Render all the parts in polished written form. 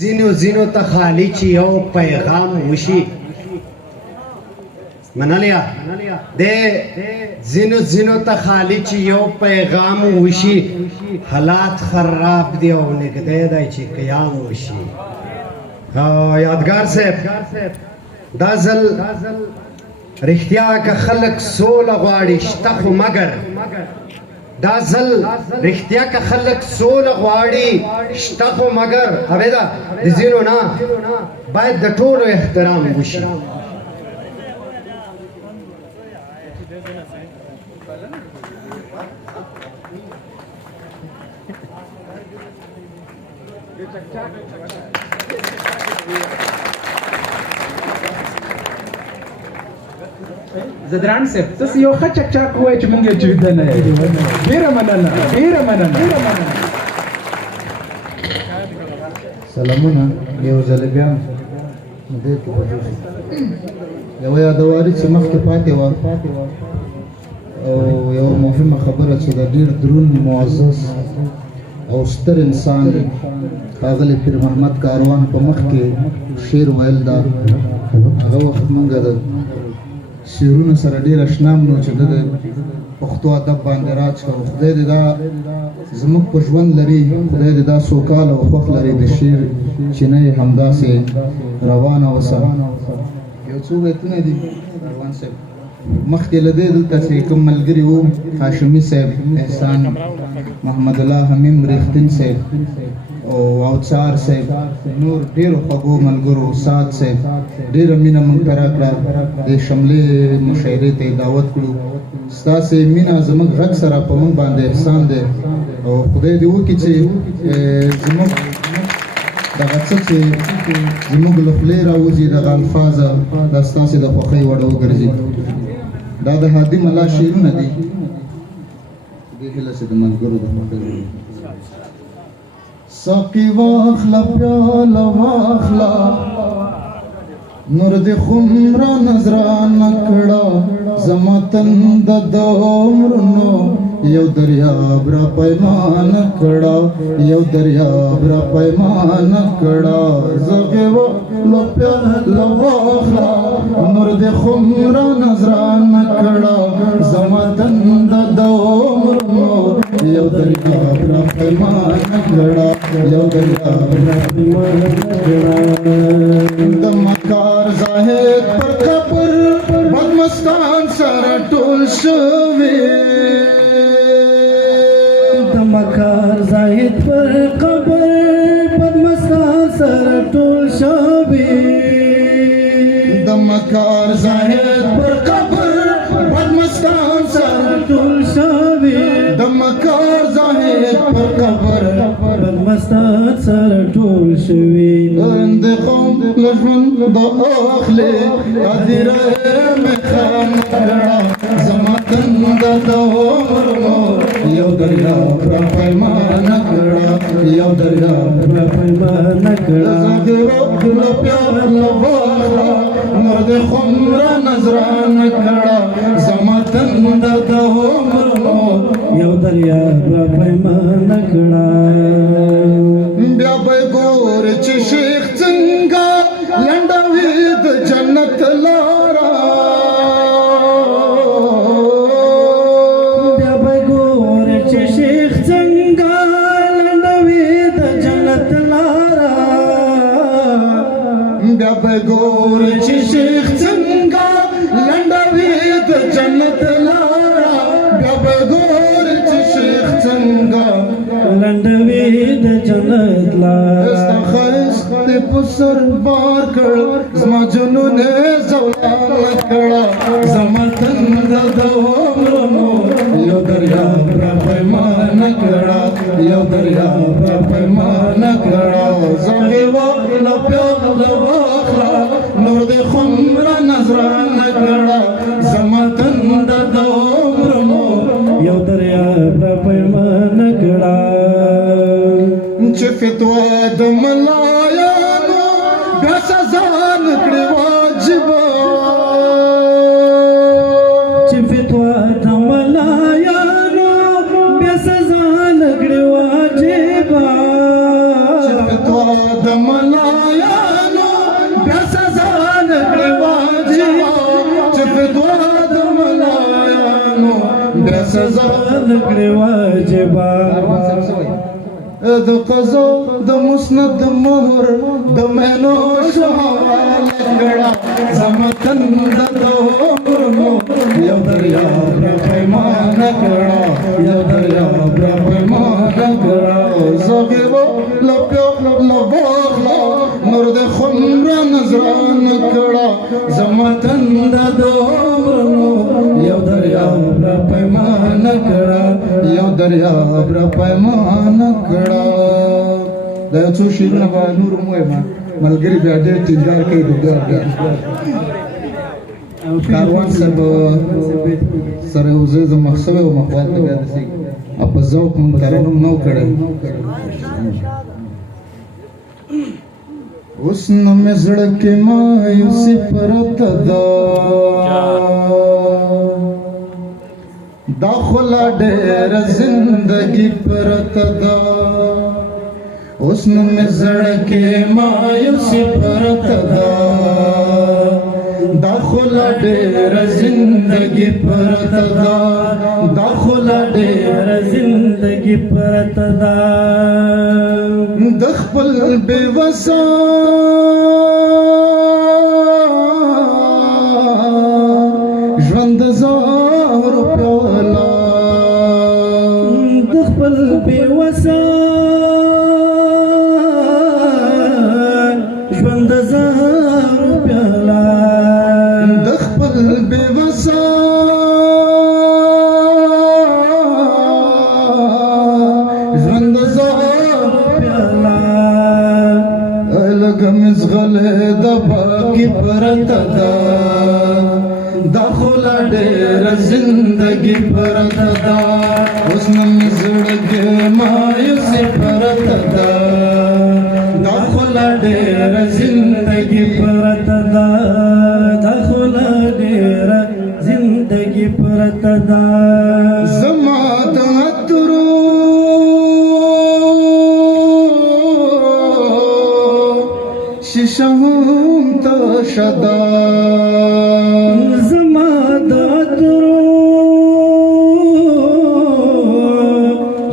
زینو ته خالی چې یو پیغام وشي منالیا د زینو ته خالی چې یو پیغام وشي حالات خراب دی او نږدې دی چې قیام وشي. یادګار صاحب دا ځل رښتیا که خلک سوله غواړي شته خو مګر دا ځل رښتیا که خلک سوله غواړي شته خو مګر حمیده د ځینو نه باید د ټولو احترام وشي. زدران صاحب تاسو یو ښه چکچاک ووایئ چې موږ یې چویده نه یو. ډېره مننه ډېره مننه. سلامونه یو ځل بیا دې کې یوه یادواري چې مخکې پاتې وه او یوه مهمه خبره چې د ډېر دروند معزز او ستر انسان ښاغلی پیر محمد کاروان په مخ کې شعر ویل دا هغه وخت موږ د شعرونو سره ډېر اشنا نو چې د پښتو ادب باندې راج کړو. خدای دې دا زموږ په ژوند لري، خدای دې دا سوکاله او خوښ لري. د شعر چینه یې همداسې روانه اوسه. یو څو بیتونه دي روان صاحب مخکې له دې دلته چې کوم ملګري وو هاشمي صاحب، احسان محمد الله حمیم ریښتین صاحب او اوڅار صاحب، نور ډېرو خوږو ملګرو، سعد صاحب ډېره مینه موږ ته راکړه. د شملې مشاعرې ته یې دعوت کړو. ستاسې مینه زموږ غږ سره په موږ باندې احسان دی او خدای دې وکړي چې زموږ دغه څه چې زموږ له خولې راوځي دغه الفاظ دا ستاسې د خوښۍ وړ وګرځي. دا د هادي ملا شعرونه دي. دې هیله چې د ملګرو د خوښۍ ساقي واخله پیاله واخله نور دې خمره نظرانه کړه زما تنده د عمرونو یو دریاب را پیمانه کړه یو دریاب را پیمانه کړه زغې واخله پیاله واخله نور دې خمره نظرانه کړه زما تنده د عمرونو یو دریاب را پیمانه کړه یو دریاب را پیمانه کړه. د مکار زاهد پر قبر بدمستان سره ټول شوي، د مکار زاهد پر قبر بدمستان سره ټول شوي، د مکار زاهد پر قبر بدمستان سره ټول شوي، د مکار زاهد پر قبر بدمستان سره ټول شوي. د قوم له ژوند د اخلي هدیره مې خام کړه زما تنده د عمرونو یو دریاب را پیمانه کړه یو دریاب را پیمانه کړه. زه واخله پیاله واخله نور دې خمره نظرانه کړه زما تنده د عمرونو یو دریاب را پیمانه کړه. بیا به ګورې چې شیخ څنګه لنډوي د جنت لاره، بیا به ګورې چې شیخ څنګه لنډوي د جنت لاره، بیا به ګورې چې شیخ څنګه لنډوي د جنت لاره، بیا به ګورې چې شیخ څنګه لنډوي د جنت لاره. ستا ښایست دې په سر بار کړ زما جنون زولانه کړه زما تنده د عمرونو یو دریاب را پیمانه کړه یو دریاب را پیمانه کړه. زغې واخله پیاله واخله نور دې خمره نظرانه کړه زما تنده د عمرونو یو دریاب را پیمانه کړه. چې فتوا د ملایانو بیا سزا نکړې واجبه، چې فتوا د ملایانو بیا سزا نکړې واجبه، چې فتوا د ملایانو بیا سزا نکړې واجبه چې فتوا د ملایانو بیا سزا نکړې واجبه د قضا د مسند د مهر د مینو شهوال کړه زمتن د دومرنو یو دریاب را پیمانه کړه یو دریاب را پیمانه کړه زغیرو لپیو لباخلا نور د خمر نظران کړه زمتن د دومرنو یو دریاب را پیمانه کړه یو دریاب را پیمانه کړه دا یو څو شیرونه به نور هم وایم ملګري بیا ډېر ټینګار کوي ډوګار کاروان صاحب سره یو ځای زه مخ شوی وم اخوات ته بیا داسې په ذوق مونږ ترنم نه و کړی اوس نه مې زړه کې مایوسي پرته ده دا خو لا ډېره زندګي پرته ده اوس نو مې زړه کې مایوسي پرته ده دا خو لا ډېره زندګي پرته ده دا خو لا ډېره زندگی پرته ده د خپل بېوسه ژوند زار پیاله د خپل بېوسه ژوند زار پیاله د خپل بېوسه ژوند زار پیاله لږه مې زغلې د باقي پرته ده دا خو لا ډېره زندګي پرته ده اوس نو مې زړه کې مایوسي پرته ده دا خو لا ډېره زندګي پرته ده دا خو لا ډېره زندگی پرته ده زما د عطرو شیشه هم تشه ده زما د عطرو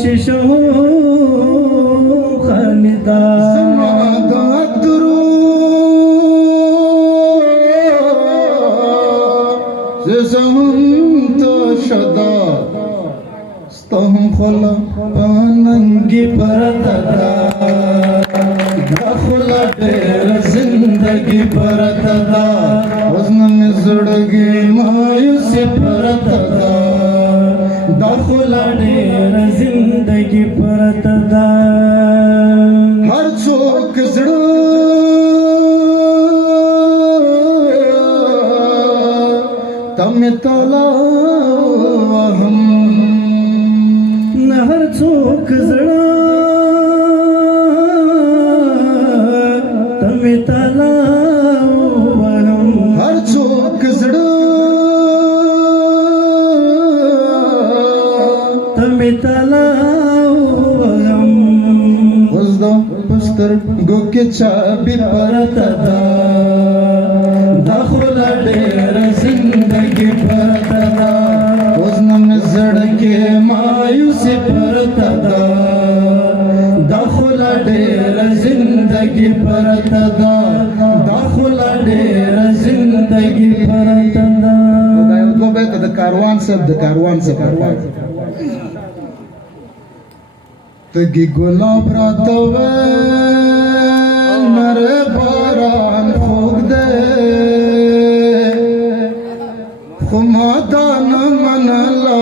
شیشه خالي ده زما د عطرو شیشه هم تشه ده ستا هم خوله په ننګي پرته ده دا خو لا ډېره زندګي پرته ده اوس نو مې زړګي مایوسي پرته ده دا خو لا ډېره زندگی پرته ده هر څوک زړه تمې تالا وهم نه هر څوک زړه تمې تالا وهم هر څوک زړه تمې تالا وهم اوس د پسترګو کې چابي پرته ده دا خو لا ډېره زندګي پرته ده اوس نو مې زړه کې مایوسي پرته ده دا خو لا ډېره زندګي پرته ده دا خو لا ډېره زندګي پرته ده دا یو دوه بیته د کاروان صاحب تگی گلاب را تو نره باران خوگ ده خمادان منلا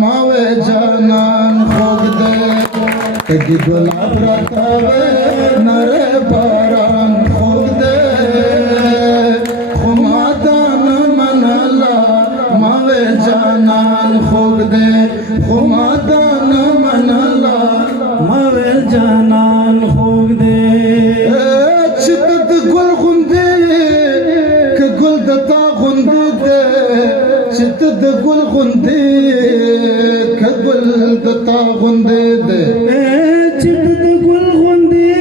ماوے جانان خوگ ده تگی گلاب را تو نره باران خوگ ده خمادان منلا ماوے جانان خوگ ده خمادان منلا مویل جانان خوږ دی چې د ګل غوندې که ګل د تا غوندې ده چې د ګل غوندې که ګل د تا غوندې ده چې د ګل غوندې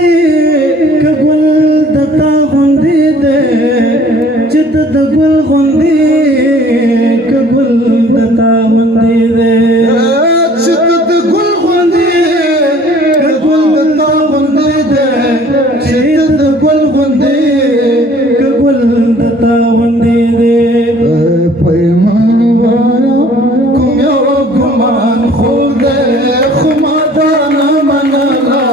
چې د ګل غوندې که ګل د تا غوندې دی پیمان وایا کوم یو ګمان خوب دی خو ما دا نه منله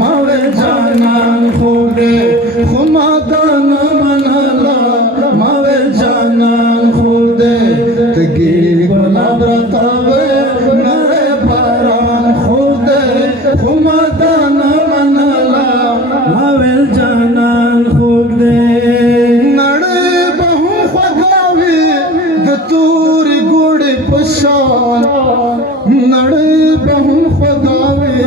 ما وې جانان خوب دی خو ما دا نه منله ما وې جانان خوب دی تګي ګلاب راته وې نری باران خوب دی خو ما دا نه منله ما وې جانان خوب دی نړۍ به هم خوږه وي د تورې ګوړې په شان نړۍ به هم خوږه وي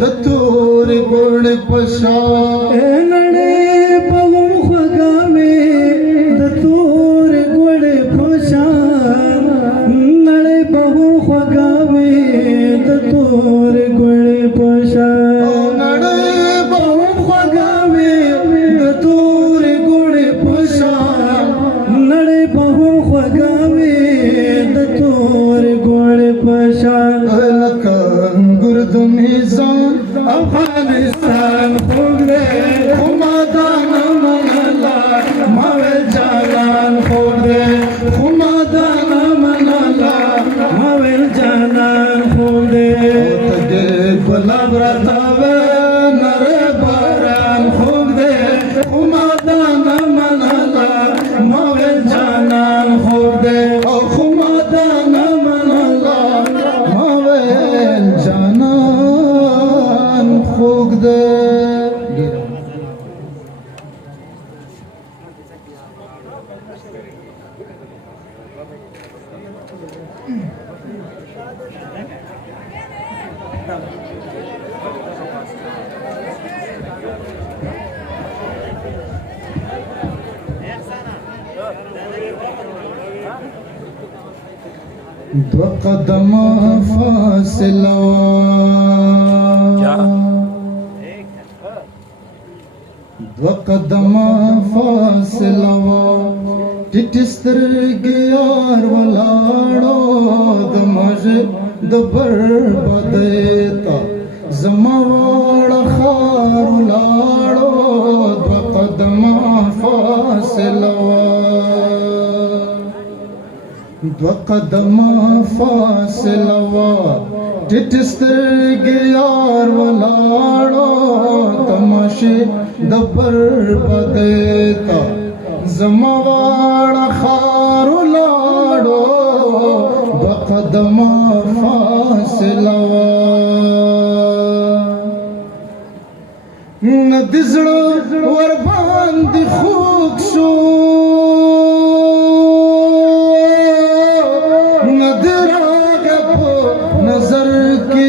د تورې ګوړې په شان نړۍ به هم خوږه وي د تورې ګوړې په شان نړۍ به هم خوږه وي د تورې ګوړې په شان نړۍ به هم خوږه وي د تورې ګوړې په شان نړۍ به هم خوږه وي د تورې ګوړې په شان لکه انګور د میزان افغانستان خوږ دی خو ما دا نه منله ما وې جانان خوږ دی خو ما دا نه منله ما وې جانان خوږ دی تګي ګلاب راته وې نری باران خوږ دی خو ما دا نه منله ما وې جانان خوږ دی خو ما دا نه منله ما ویل جانان خوږ دی دو قدم فاصله دو قدم فاصله ټیټ سترګې یار ولاړو د مژه د بربادۍ ته زما واړه خار ولاړو دو قدم فاصله دو قدم فاصله وا ټیټ سترګې یار ولاړو تماشې د بربادۍ ته زما واړه خار ولاړو دو قدم فاصله وا نه د زړه ور باندې خوږ شو نظر کی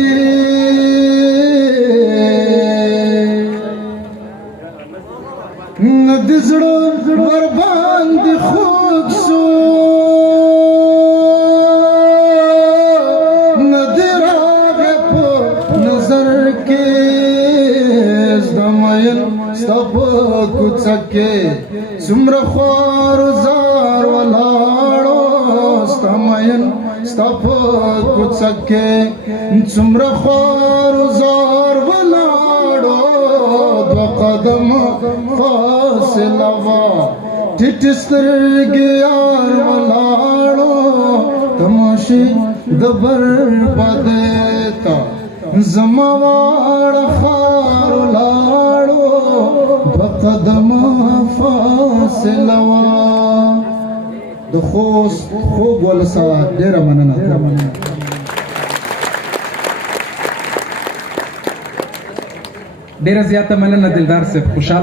ند زړه ور باندې خوږ شو ند راغه په نظر کې زمایل سب کوڅه کې څومره خور زار ولاړو ستمایل ستپ کوڅه کې څومره خور زار ولاړو دو قدم فاصله وا ټیټ سترګې یار ولاړو تماشې د بربادۍ ته زما واړه خار ولاړو دو قدم فاصله وا د خوست خوږ ولسوال ډېره مننه ډیره زیاته مننه دلدار صاحب خوشاله